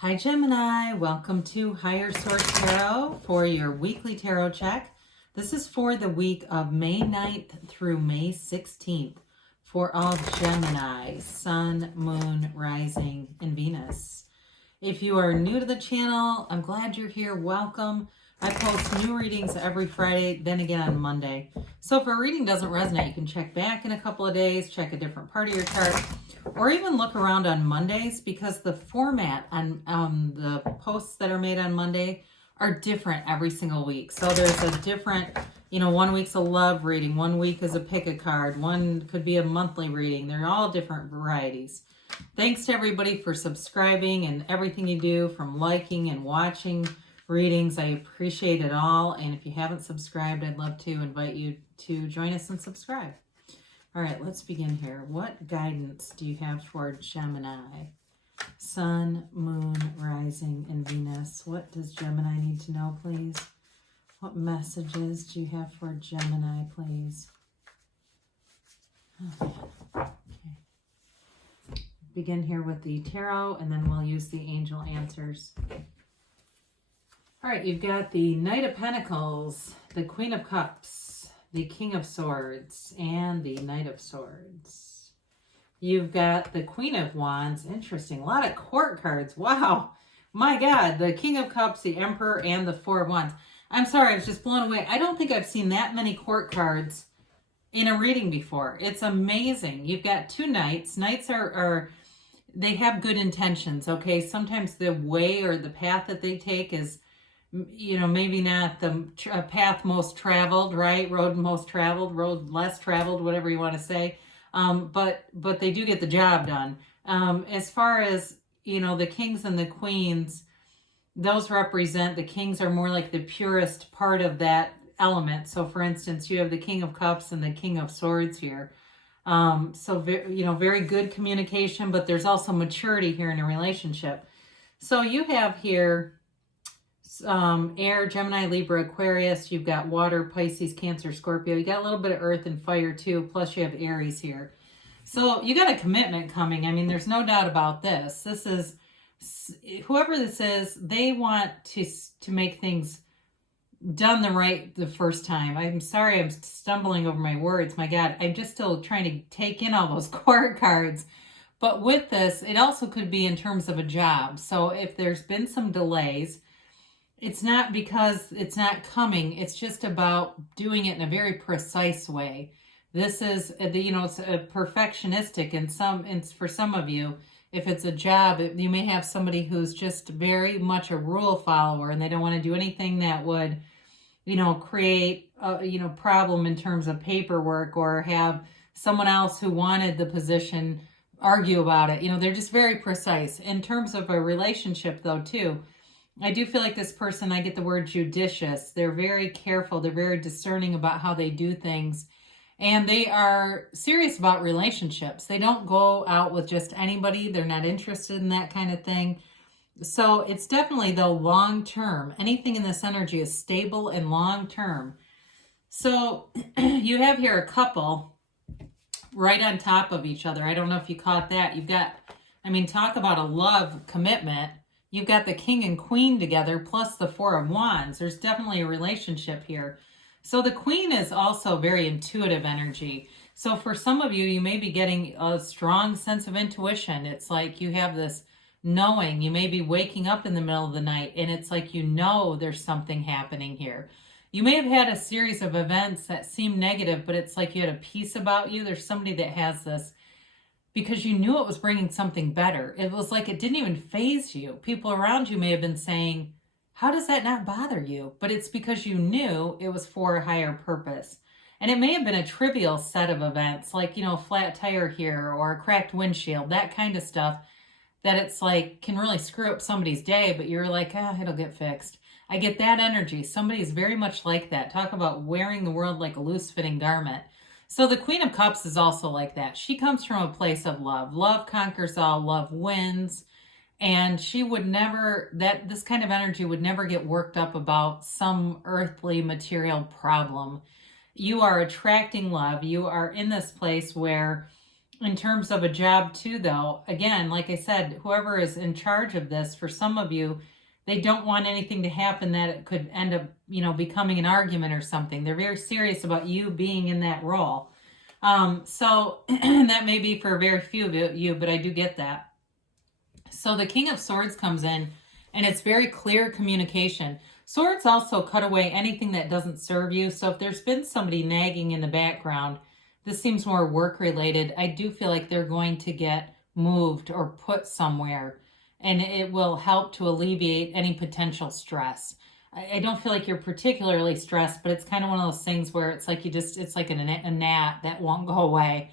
Hi Gemini, welcome to Higher Source Tarot for your weekly tarot check. This is for the week of May 9th through May 16th for all Gemini, Sun, Moon, Rising, and Venus. If you are new to the channel, I'm glad you're here. Welcome. I post new readings every Friday, then again on Monday. So if a reading doesn't resonate, you can check back in a couple of days, check a different part of your chart, or even look around on Mondays because the format on the posts that are made on Monday are different every single week. So there's a different, one week's a love reading, one week is a pick a card, one could be a monthly reading. They're all different varieties. Thanks to everybody for subscribing and everything you do, from liking and watching readings. I appreciate it all. And if you haven't subscribed, I'd love to invite you to join us and subscribe. All right, let's begin here. What guidance do you have for Gemini? Sun, Moon, Rising, and Venus. What does Gemini need to know, please? What messages do you have for Gemini, please? Oh, man. Okay. Begin here with the tarot, and then we'll use the angel answers. All right, you've got the Knight of Pentacles, the Queen of Cups, the King of Swords, and the Knight of Swords. You've got the Queen of Wands. Interesting. A lot of court cards. Wow. My God. The King of Cups, the Emperor, and the Four of Wands. I'm sorry. I was just blown away. I don't think I've seen that many court cards in a reading before. It's amazing. You've got two knights. Knights are they have good intentions, okay? Sometimes the way or the path that they take is, maybe not the path most traveled, right? Road most traveled, road less traveled, whatever you want to say. But they do get the job done. As far as, the kings and the queens, those represent, the kings are more like the purest part of that element. So for instance, you have the King of Cups and the King of Swords here. So, very good communication, but there's also maturity here in a relationship. So you have here air, Gemini, Libra, Aquarius. You've got water, Pisces, Cancer, Scorpio. You got a little bit of earth and fire too. Plus you have Aries here. So you got a commitment coming. I mean, there's no doubt about this. This is, whoever this is, they want to make things done the first time. I'm sorry, I'm stumbling over my words. My God, I'm just still trying to take in all those court cards. But with this, it also could be in terms of a job. So if there's been some delays, it's not because it's not coming. It's just about doing it in a very precise way. This is, it's a perfectionistic, and for some of you, if it's a job, you may have somebody who's just very much a rule follower, and they don't want to do anything that would, create a, problem in terms of paperwork, or have someone else who wanted the position argue about it. They're just very precise. In terms of a relationship, though, too, I do feel like this person, I get the word judicious. They're very careful. They're very discerning about how they do things. And they are serious about relationships. They don't go out with just anybody. They're not interested in that kind of thing. So it's definitely, though, long-term. Anything in this energy is stable and long-term. So you have here a couple right on top of each other. I don't know if you caught that. You've got, talk about a love commitment. You've got the King and Queen together, plus the Four of Wands. There's definitely a relationship here. So the Queen is also very intuitive energy. So for some of you, you may be getting a strong sense of intuition. It's like you have this knowing. You may be waking up in the middle of the night, and it's like there's something happening here. You may have had a series of events that seem negative, but it's like you had a peace about you. There's somebody that has this because you knew it was bringing something better. It was like it didn't even faze you. People around you may have been saying, how does that not bother you? But it's because you knew it was for a higher purpose. And it may have been a trivial set of events, like, a flat tire here or a cracked windshield, that kind of stuff, that it's like can really screw up somebody's day, but you're like, it'll get fixed. I get that energy. Somebody is very much like that. Talk about wearing the world like a loose-fitting garment. So the Queen of Cups is also like that. She comes from a place of love. Love conquers all. Love wins. And she would never, this kind of energy would never get worked up about some earthly material problem. You are attracting love. You are in this place where in terms of a job too, though, again, like I said, whoever is in charge of this, for some of you, they don't want anything to happen that it could end up, becoming an argument or something. They're very serious about you being in that role. So that may be for very few of you, but I do get that. So the King of Swords comes in, and it's very clear communication. Swords also cut away anything that doesn't serve you. So if there's been somebody nagging in the background, this seems more work related. I do feel like they're going to get moved or put somewhere, and it will help to alleviate any potential stress. I don't feel like you're particularly stressed, but it's kind of one of those things where it's like it's like a gnat that won't go away.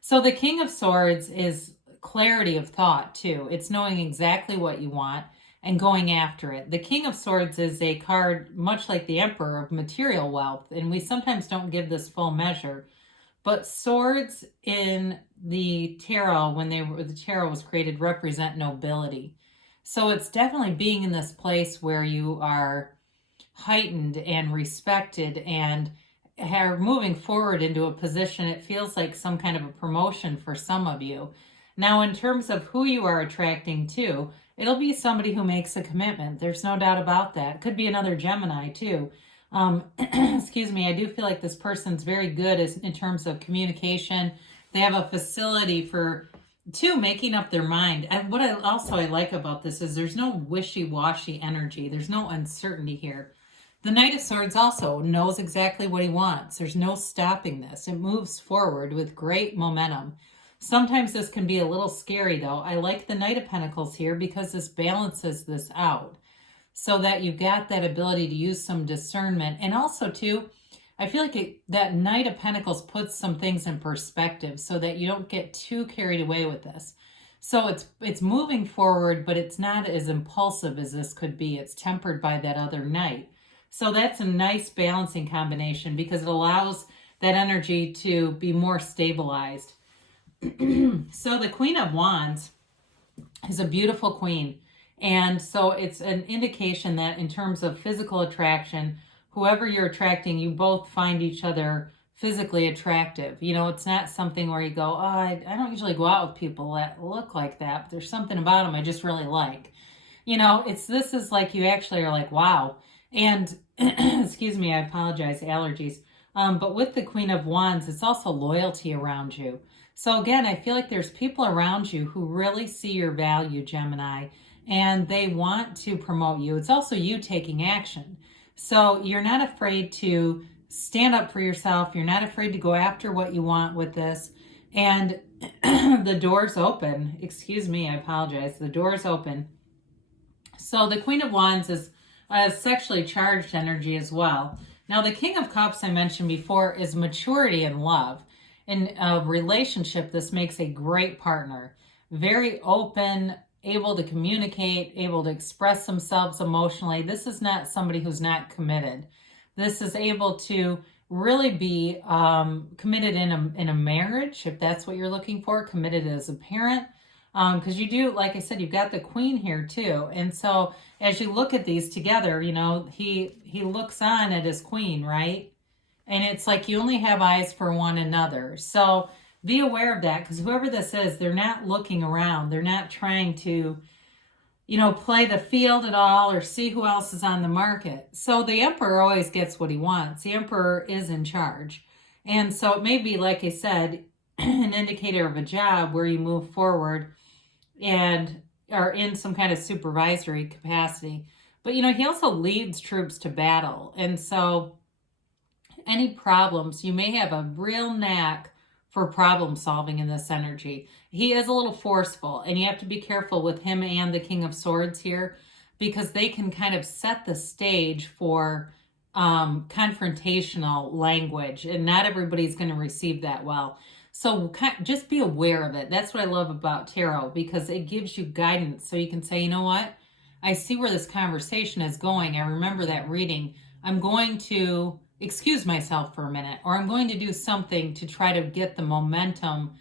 So the King of Swords is clarity of thought too. It's knowing exactly what you want and going after it. The King of Swords is a card, much like the Emperor, of material wealth, and we sometimes don't give this full measure. But swords in the tarot, when the tarot was created, represent nobility. So it's definitely being in this place where you are heightened and respected and are moving forward into a position. It feels like some kind of a promotion for some of you. Now, in terms of who you are attracting to, it'll be somebody who makes a commitment. There's no doubt about that. It could be another Gemini too. Excuse me, I do feel like this person's very good in terms of communication. They have a facility for making up their mind. And what I like about this is there's no wishy-washy energy. There's no uncertainty here. The Knight of Swords also knows exactly what he wants. There's no stopping this. It moves forward with great momentum. Sometimes this can be a little scary, though. I like the Knight of Pentacles here because this balances this out so that you've got that ability to use some discernment. And also, too, I feel like that Knight of Pentacles puts some things in perspective so that you don't get too carried away with this. So it's moving forward, but it's not as impulsive as this could be. It's tempered by that other Knight. So that's a nice balancing combination because it allows that energy to be more stabilized. So the Queen of Wands is a beautiful queen. And so it's an indication that in terms of physical attraction, whoever you're attracting, you both find each other physically attractive. It's not something where you go, oh, I don't usually go out with people that look like that, but there's something about them I just really like. This is like you actually are like, wow. And excuse me, I apologize, allergies. But with the Queen of Wands, it's also loyalty around you. So again, I feel like there's people around you who really see your value, Gemini, and they want to promote you. It's also you taking action. So you're not afraid to stand up for yourself. You're not afraid to go after what you want with this. And the door's open. Excuse me, I apologize. The door's open. So the Queen of Wands is a sexually charged energy as well. Now, the King of Cups I mentioned before is maturity and love. In a relationship, this makes a great partner. Very open, able to communicate, able to express themselves emotionally. This is not somebody who's not committed. This is able to really be committed in a marriage, if that's what you're looking for, committed as a parent. Because you do, like I said, you've got the Queen here too. And so as you look at these together, he looks on at his Queen, right? And it's like you only have eyes for one another. So be aware of that, because whoever this is, they're not looking around. They're not trying to, play the field at all or see who else is on the market. So the Emperor always gets what he wants. The Emperor is in charge. And so it may be, like I said, an indicator of a job where you move forward and are in some kind of supervisory capacity. But, he also leads troops to battle. And so any problems, you may have a real knack for problem solving in this energy. He is a little forceful, and you have to be careful with him and the King of Swords here, because they can kind of set the stage for confrontational language, and not everybody's going to receive that well. So just be aware of it. That's what I love about tarot, because it gives you guidance. So you can say, you know what? I see where this conversation is going. I remember that reading. I'm going to excuse myself for a minute, or I'm going to do something to try to get the momentum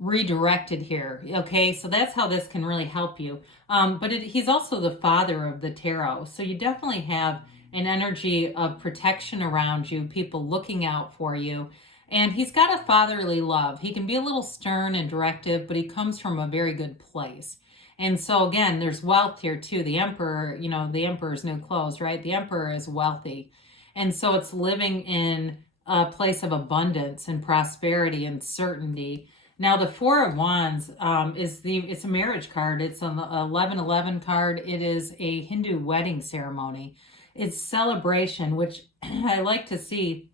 redirected here. Okay, so that's how this can really help you. But he's also the father of the tarot. So you definitely have an energy of protection around you, people looking out for you. And he's got a fatherly love. He can be a little stern and directive, but he comes from a very good place. And so again, there's wealth here too. The emperor, you know, the emperor's new clothes, right? The emperor is wealthy. And so it's living in a place of abundance and prosperity and certainty. Now the Four of Wands it's a marriage card. It's an 1111 card. It is a Hindu wedding ceremony. It's celebration, which I like to see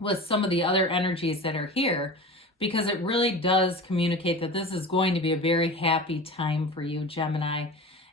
with some of the other energies that are here, because it really does communicate that this is going to be a very happy time for you, Gemini.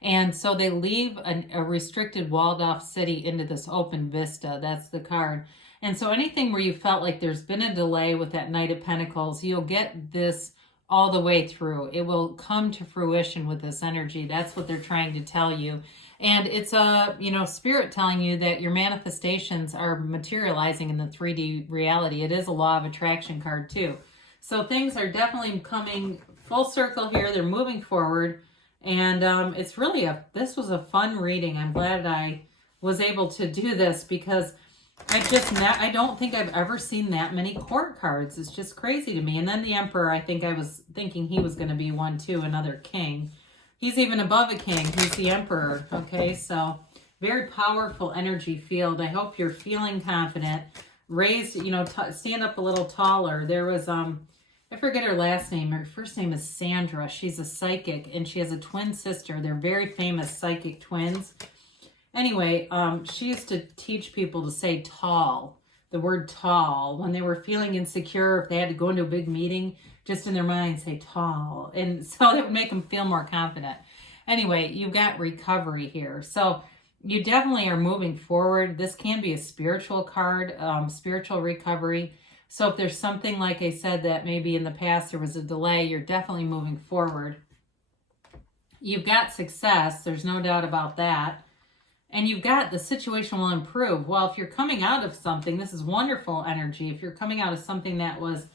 And so they leave a restricted, walled off city into this open vista. That's the card. And so anything where you felt like there's been a delay with that Knight of Pentacles, you'll get this all the way through. It will come to fruition with this energy. That's what they're trying to tell you. And it's a, spirit telling you that your manifestations are materializing in the 3D reality. It is a law of attraction card too. So things are definitely coming full circle here. They're moving forward. And it's really this was a fun reading. I'm glad I was able to do this, because I don't think I've ever seen that many court cards. It's just crazy to me. And then the Emperor, I think I was thinking he was going to be one too, another king. He's even above a king. He's the Emperor. Okay, so very powerful energy field. I hope you're feeling confident. Raise, stand up a little taller. There was, I forget her last name. Her first name is Sandra. She's a psychic, and she has a twin sister. They're very famous psychic twins. Anyway, she used to teach people to say tall, the word tall, when they were feeling insecure, if they had to go into a big meeting, just in their mind say tall. And so that would make them feel more confident. Anyway, you've got recovery here. So you definitely are moving forward. This can be a spiritual card, spiritual recovery. So if there's something, like I said, that maybe in the past there was a delay, you're definitely moving forward. You've got success. There's no doubt about that. And you've got the situation will improve. Well, if you're coming out of something, this is wonderful energy. If you're coming out of something that was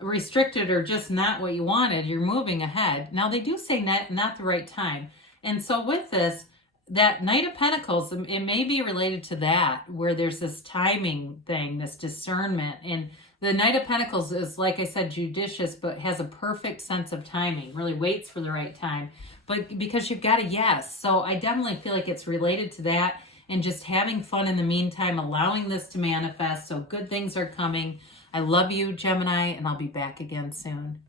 restricted or just not what you wanted, you're moving ahead. Now, they do say not the right time. And so with this, that Knight of Pentacles, it may be related to that, where there's this timing thing, this discernment. And the Knight of Pentacles is, like I said, judicious, but has a perfect sense of timing, really waits for the right time. But because you've got a yes. So I definitely feel like it's related to that, and just having fun in the meantime, allowing this to manifest. So good things are coming. I love you, Gemini, and I'll be back again soon.